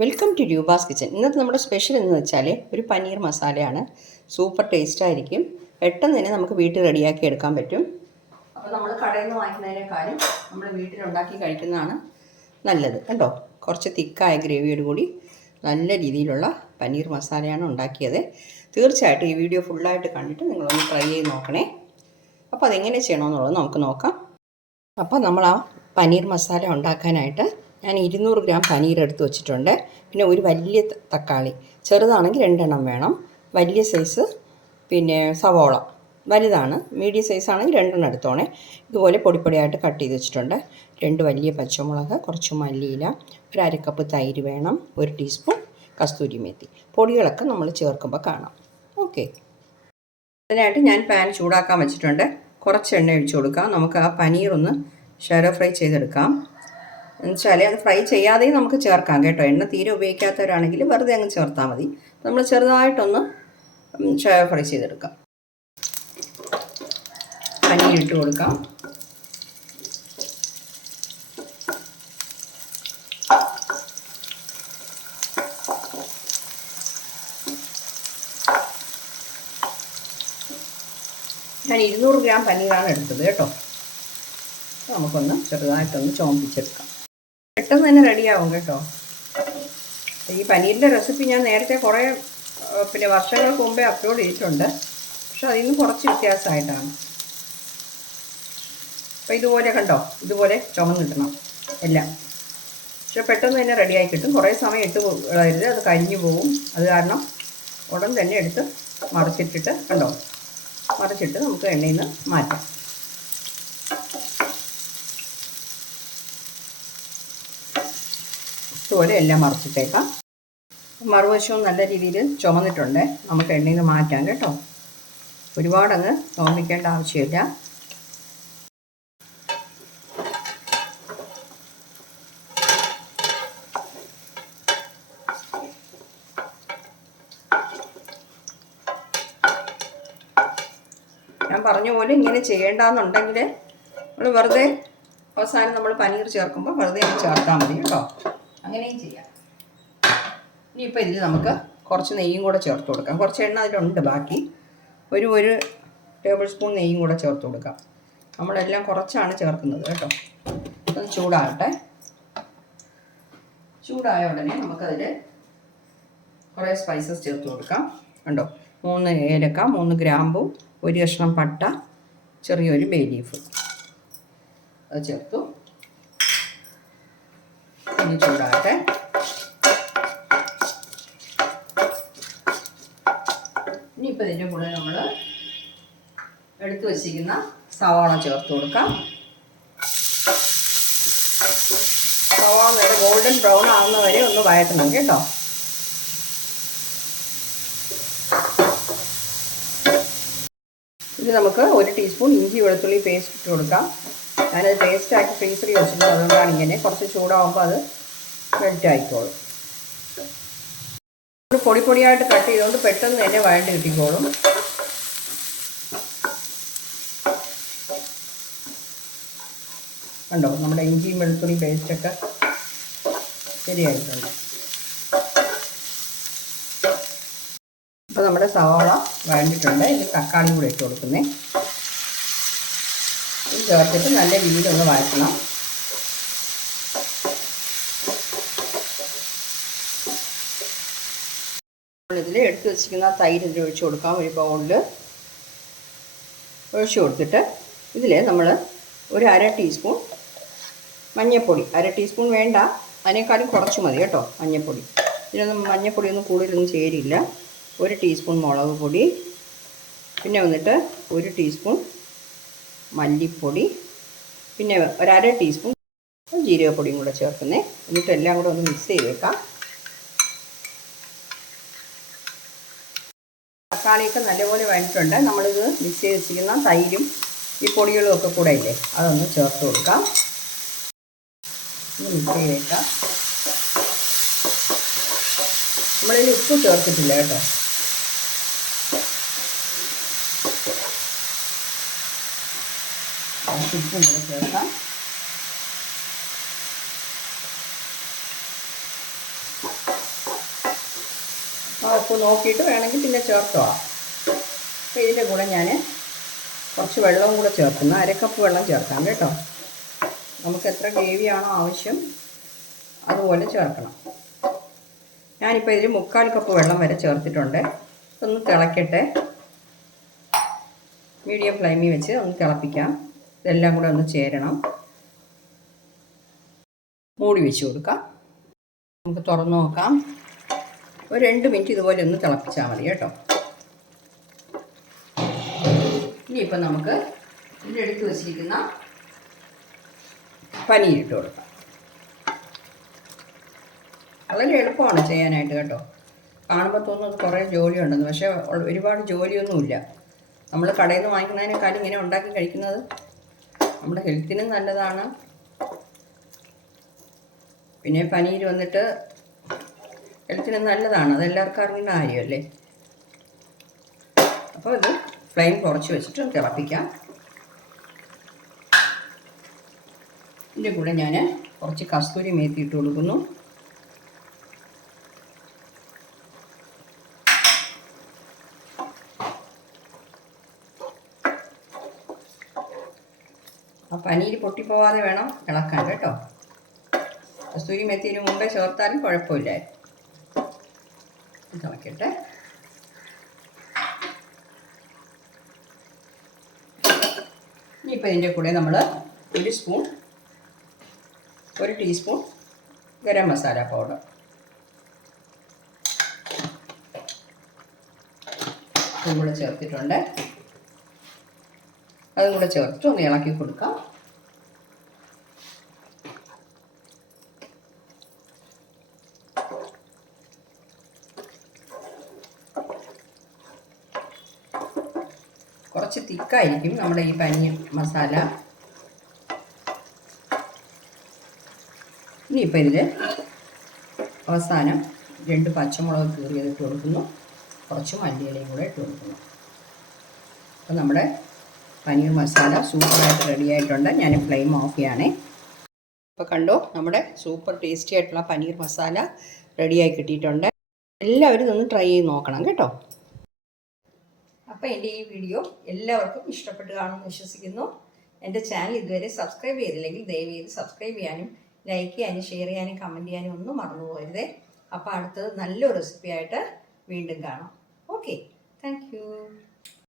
Welcome to Roopa's kitchen ഇന്നത്തെ നമ്മുടെ special എന്ന് വെച്ചാൽ ഒരു പനീർ മസാലയാണ്. സൂപ്പർ ടേസ്റ്റ് ആയിരിക്കും. പെട്ടെന്ന് തന്നെ നമുക്ക് വീട്ടിൽ റെഡിയാക്കി എടുക്കാൻ പറ്റും. അപ്പോൾ നമ്മൾ കടയിൽ നിന്ന് വാങ്ങിക്കുന്നതിനേക്കാളും നമ്മൾ വീട്ടിൽ ഉണ്ടാക്കി കഴിക്കുന്നതാണ് നല്ലത് കേട്ടോ. കുറച്ച് തിക്കായ ഗ്രേവിയോട് കൂടി നല്ല രീതിയിലുള്ള പനീർ മസാലയാണ് ഉണ്ടാക്കിയത്. തീർച്ചയായിട്ടും ഈ വീഡിയോ ഫുള്ളായിട്ട് കണ്ടിട്ട് നിങ്ങളൊന്ന് ട്രൈ ചെയ്ത് നോക്കണേ. അപ്പോൾ അതെങ്ങനെ ചെയ്യണമെന്നുള്ളത് നമുക്ക് നോക്കാം. അപ്പോൾ നമ്മൾ ആ പനീർ മസാല ഉണ്ടാക്കാനായിട്ട് ഞാൻ ഇരുന്നൂറ് ഗ്രാം പനീർ എടുത്ത് വെച്ചിട്ടുണ്ട്. പിന്നെ ഒരു വലിയ തക്കാളി. ചെറുതാണെങ്കിൽ രണ്ടെണ്ണം വേണം. വലിയ സൈസ് പിന്നെ സവോള. വലുതാണ്. മീഡിയം സൈസ് ആണെങ്കിൽ രണ്ടെണ്ണം എടുത്തോണേ. ഇതുപോലെ പൊടിപ്പൊടിയായിട്ട് കട്ട് ചെയ്ത് വെച്ചിട്ടുണ്ട്. രണ്ട് വലിയ പച്ചമുളക് കുറച്ച് മല്ലിയില ഒരു അരക്കപ്പ് തൈര് വേണം ഒരു ടീസ്പൂൺ കസ്തൂരി മേത്തി. പൊടികളൊക്കെ നമ്മൾ ചേർക്കുമ്പോൾ കാണാം. ഓക്കെ അതിനായിട്ട് ഞാൻ പാൻ ചൂടാക്കാൻ വെച്ചിട്ടുണ്ട്. കുറച്ച് എണ്ണ ഒഴിച്ചു കൊടുക്കാം. നമുക്ക് ആ പനീർ ഒന്ന് ഷാരോ ഫ്രൈ ചെയ്തെടുക്കാം. എന്നുവെച്ചാൽ അത് ഫ്രൈ ചെയ്യാതെയും നമുക്ക് ചേർക്കാം കേട്ടോ. എണ്ണ തീരെ ഉപയോഗിക്കാത്തവരാണെങ്കിൽ വെറുതെ അങ്ങ് ചേർത്താൽ മതി. നമ്മൾ ചെറുതായിട്ടൊന്ന് ഫ്രൈ ചെയ്തെടുക്കാം. പനീർ ഇട്ട് കൊടുക്കാം. ഞാൻ ഇരുന്നൂറ് ഗ്രാം പനീറാണ് എടുത്തത് കേട്ടോ. നമുക്കൊന്ന് ചെറുതായിട്ടൊന്ന് ചോമ്പിച്ചെടുക്കാം. പെട്ടെന്ന് തന്നെ റെഡിയാവും കേട്ടോ. ഈ പനീരിന്റെ റെസിപ്പി ഞാൻ നേരത്തെ കുറേ പിന്നെ വർഷങ്ങൾക്ക് മുമ്പേ അപ്ലോഡ് ചെയ്തിട്ടുണ്ട്. പക്ഷെ അതിൽ നിന്ന് കുറച്ച് വ്യത്യാസമായിട്ടാണ്. അപ്പോൾ ഇതുപോലെ കണ്ടോ? ഇതുപോലെ ചുമന്ന് കിട്ടണം. എല്ലാം. പക്ഷെ പെട്ടെന്ന് തന്നെ റെഡിയായി കിട്ടും. കുറേ സമയം ഇട്ട് കളയരുത് അത് കരിഞ്ഞു പോകും അത് കാരണം ഉടൻ തന്നെ എടുത്ത് മറിച്ചിട്ടിട്ട് കണ്ടോ? മറിച്ചിട്ട് നമുക്ക് എണ്ണയിൽ നിന്ന് മാറ്റാം. ഇതുപോലെ എല്ലാം മറിച്ചിട്ടേക്കാം. മറുവശവും നല്ല രീതിയിൽ ചുമന്നിട്ടുണ്ട്. നമുക്ക് എണ്ണയിൽ നിന്ന് മാറ്റാം കേട്ടോ. ഒരുപാടങ്ങ് തോന്നിക്കേണ്ട ആവശ്യമില്ല. ഞാൻ പറഞ്ഞ പോലെ ഇങ്ങനെ ചെയ്യേണ്ടെന്നുണ്ടെങ്കിൽ നമ്മൾ വെറുതെ അവസാനം നമ്മൾ പനീർ ചേർക്കുമ്പോൾ വെറുതെ ചേർത്താൽ മതി കേട്ടോ. അങ്ങനെയും ചെയ്യാം. ഇനിയിപ്പോൾ ഇതിൽ നമുക്ക് കുറച്ച് നെയ്യും കൂടെ ചേർത്ത് കൊടുക്കാം. കുറച്ച് എണ്ണ അതിലുണ്ട് ബാക്കി. ഒരു ഒരു ടേബിൾ സ്പൂൺ നെയ്യും കൂടെ ചേർത്ത് കൊടുക്കാം. നമ്മളെല്ലാം കുറച്ചാണ് ചേർക്കുന്നത് കേട്ടോ. ഒന്ന് ചൂടാകട്ടെ. ചൂടായ ഉടനെ നമുക്കതിൽ കുറേ സ്പൈസസ് ചേർത്ത് കൊടുക്കാം. കണ്ടോ? മൂന്ന് ഏലക്ക മൂന്ന് ഗ്രാമ്പു ഒരു കഷ്ണം പട്ട ചെറിയൊരു ബേ ലീഫ്. അത് ചേർത്തു. ഇനി ചൂടാകട്ടെ. ഇനിയിപ്പോൾ ഇതിന്റെ കൂടെ നമ്മൾ എടുത്തു വച്ചിരിക്കുന്ന സവാള ചേർത്ത് കൊടുക്കാം. സവാള ഗോൾഡൻ ബ്രൗൺ ആവുന്ന വരെ ഒന്ന് വഴറ്റണം കേട്ടോ. ഇത് നമുക്ക് ഒരു ടീസ്പൂൺ ഇഞ്ചി വെളുത്തുള്ളി പേസ്റ്റ് ഇട്ട് കൊടുക്കാം. ഞാനത് പേസ്റ്റ് ആക്കി ഫ്രീസറിൽ വെച്ചിട്ടുണ്ട് അതുകൊണ്ടാണ് ഇങ്ങനെ. കുറച്ച് ചൂടാവുമ്പോൾ അത് മെൽറ്റ് ആയിക്കോളും. പൊടി പൊടിയായിട്ട് കട്ട് ചെയ്തുകൊണ്ട് പെട്ടെന്ന് തന്നെ വഴണ്ട് കിട്ടിക്കോളും. കണ്ടോ? നമ്മുടെ ഇഞ്ചിയും വെളുത്തുള്ളി പേസ്റ്റൊക്കെ ശരിയായിട്ടുണ്ട് അപ്പോൾ നമ്മുടെ സവാള വഴണ്ടിട്ടുണ്ട്. ഇത് തക്കാളിയും കൂടെ ഇട്ട് കൊടുക്കുന്നേ. ചേർത്തിട്ട് നല്ല രീതിയിൽ ഒന്ന് വഴറ്റണം. ഇതിൽ എടുത്ത് വെച്ചിരിക്കുന്ന തൈര് ഇതിൽ ഒഴിച്ചു കൊടുക്കാം. ഒരു ബൗളിൽ ഒഴിച്ചു കൊടുത്തിട്ട് ഇതിൽ നമ്മൾ ഒരു അര ടീസ്പൂൺ മഞ്ഞൾപ്പൊടി അര ടീസ്പൂൺ വേണ്ട. അതിനേക്കാളും കുറച്ച് മതി കേട്ടോ മഞ്ഞൾപ്പൊടി ഇതിനൊന്നും മഞ്ഞൾപ്പൊടിയൊന്നും കൂടുതലൊന്നും ചേരില്ല ഒരു ടീസ്പൂൺ മുളക് പൊടി. പിന്നെ വന്നിട്ട് ഒരു ടീസ്പൂൺ മല്ലിപ്പൊടി പിന്നെ ഒരര ടീസ്പൂൺ ജീരകപ്പൊടിയും കൂടെ ചേർക്കുന്നേ. എന്നിട്ട് എല്ലാം കൂടെ ഒന്ന് മിക്സ് ചെയ്തേക്കാം. തക്കാളിയൊക്കെ നല്ലപോലെ വഴറ്റിട്ടുണ്ട്. നമ്മളിത് മിക്സ് ചെയ്ത് വെച്ചിരിക്കുന്ന തൈരും ഈ പൊടികളും ഒക്കെ കൂടെ ഇല്ലേ അതൊന്ന് ചേർത്ത് കൊടുക്കാം. മിക്സ് ചെയ്തേക്കാം. നമ്മളിതിൽ ഉപ്പ് ചേർത്തിട്ടില്ല കേട്ടോ. കുറച്ച് ഉപ്പും കൂടെ ചേർക്കാം ഉപ്പ് നോക്കിയിട്ട് വേണമെങ്കിൽ പിന്നെ ചേർത്തോളാം. അപ്പോൾ ഇതിന്റെ കൂടെ ഞാൻ കുറച്ച് വെള്ളവും കൂടെ ചേർക്കുന്നു. അരക്കപ്പ് വെള്ളം ചേർക്കാം കേട്ടോ. നമുക്ക് എത്ര ഗ്രേവിയാണോ ആവശ്യം അതുപോലെ ചേർക്കണം. ഞാനിപ്പോൾ ഇതിൽ മുക്കാൽ കപ്പ് വെള്ളം വരെ ചേർത്തിട്ടുണ്ട്. ഒന്ന് തിളക്കട്ടെ. മീഡിയം ഫ്ലെയിമിൽ വെച്ച് ഒന്ന് തിളപ്പിക്കാം. ഇതെല്ലാം കൂടെ ഒന്ന് ചേരണം. മൂടി വെച്ച് കൊടുക്കാം. നമുക്ക് തുറന്ന് നോക്കാം. ഒരു രണ്ട് മിനിറ്റ് ഇതുപോലെ ഒന്ന് തിളപ്പിച്ചാൽ മതി കേട്ടോ. ഇനിയിപ്പോൾ നമുക്ക് ഇതിലെടുത്ത് വെച്ചിരിക്കുന്ന പനീർ ഇട്ട് കൊടുക്കാം. വളരെ എളുപ്പമാണ് ചെയ്യാനായിട്ട് കേട്ടോ. കാണുമ്പോൾ തോന്നുന്നത് കുറേ ജോലിയുണ്ടെന്ന് പക്ഷേ ഒരുപാട് ജോലിയൊന്നുമില്ല. നമ്മൾ കടയിൽ നിന്ന് വാങ്ങിക്കുന്നതിനേക്കാളും ഇങ്ങനെ ഉണ്ടാക്കി കഴിക്കുന്നത് നമ്മുടെ ഹെൽത്തിനും നല്ലതാണ്. പിന്നെ പനീര് വന്നിട്ട് ഹെൽത്തിന് നല്ലതാണ്. അതെല്ലാവർക്കും അറിയുന്ന കാര്യമല്ലേ? അപ്പോൾ ഇത് ഫ്ലെയിം കുറച്ച് വെച്ചിട്ട് തിളപ്പിക്കാം. ഇതിന്റെ കൂടെ ഞാൻ കുറച്ച് കസ്തൂരി മേത്തി ഇട്ട് കൊടുക്കുന്നു. ആ പനീര് പൊട്ടിപ്പോവാതെ വേണം ഇളക്കാൻ കേട്ടോ. കസ്തൂരി മെത്തിന് മുമ്പേ ചേർത്താലും കുഴപ്പമില്ല. തിളക്കട്ടെ ഇനിയിപ്പോൾ ഇതിന്റെ കൂടെ നമ്മൾ ഒരു സ്പൂൺ ഒരു ടീസ്പൂൺ ഗരം മസാല പൗഡർ. നമ്മൾ ചേർത്തിട്ടുണ്ട്. അതും കൂടെ ചേർത്ത് ഒന്ന് ഇളക്കി കൊടുക്കാം. കുറച്ച് തിക്കായിരിക്കും നമ്മുടെ ഈ പനി മസാല. ഇനിയിപ്പോൾ ഇതിൽ അവസാനം രണ്ട് പച്ചമുളക് കീറിയത് ഇട്ട് കൊടുക്കുന്നു. കുറച്ച് മല്ലിയിലയും കൂടെ ഇട്ട് കൊടുക്കുന്നു. അപ്പോൾ നമ്മുടെ പനീർ മസാല സൂപ്പറായിട്ട് റെഡി ആയിട്ടുണ്ട്. ഞാൻ ഫ്ലെയിം ഓഫ് ചെയ്യാണേ. അപ്പോൾ കണ്ടോ നമ്മുടെ സൂപ്പർ ടേസ്റ്റി ആയിട്ടുള്ള പനീർ മസാല റെഡിയായി കിട്ടിയിട്ടുണ്ട്. എല്ലാവരും ഇതൊന്ന് ട്രൈ ചെയ്ത് നോക്കണം കേട്ടോ. അപ്പോൾ എന്റെ ഈ വീഡിയോ എല്ലാവർക്കും ഇഷ്ടപ്പെട്ട് കാണുമെന്ന് വിശ്വസിക്കുന്നു. എന്റെ ചാനൽ ഇതുവരെ സബ്സ്ക്രൈബ് ചെയ്തില്ലെങ്കിൽ ദയവ് ചെയ്ത് സബ്സ്ക്രൈബ് ചെയ്യാനും ലൈക്ക് ചെയ്യാനും ഷെയർ ചെയ്യാനും കമന്റ് ചെയ്യാനും ഒന്നും മറന്നു പോകരുതേ. അപ്പോൾ അടുത്തത് നല്ലൊരു റെസിപ്പിയായിട്ട് വീണ്ടും കാണാം. Okay thank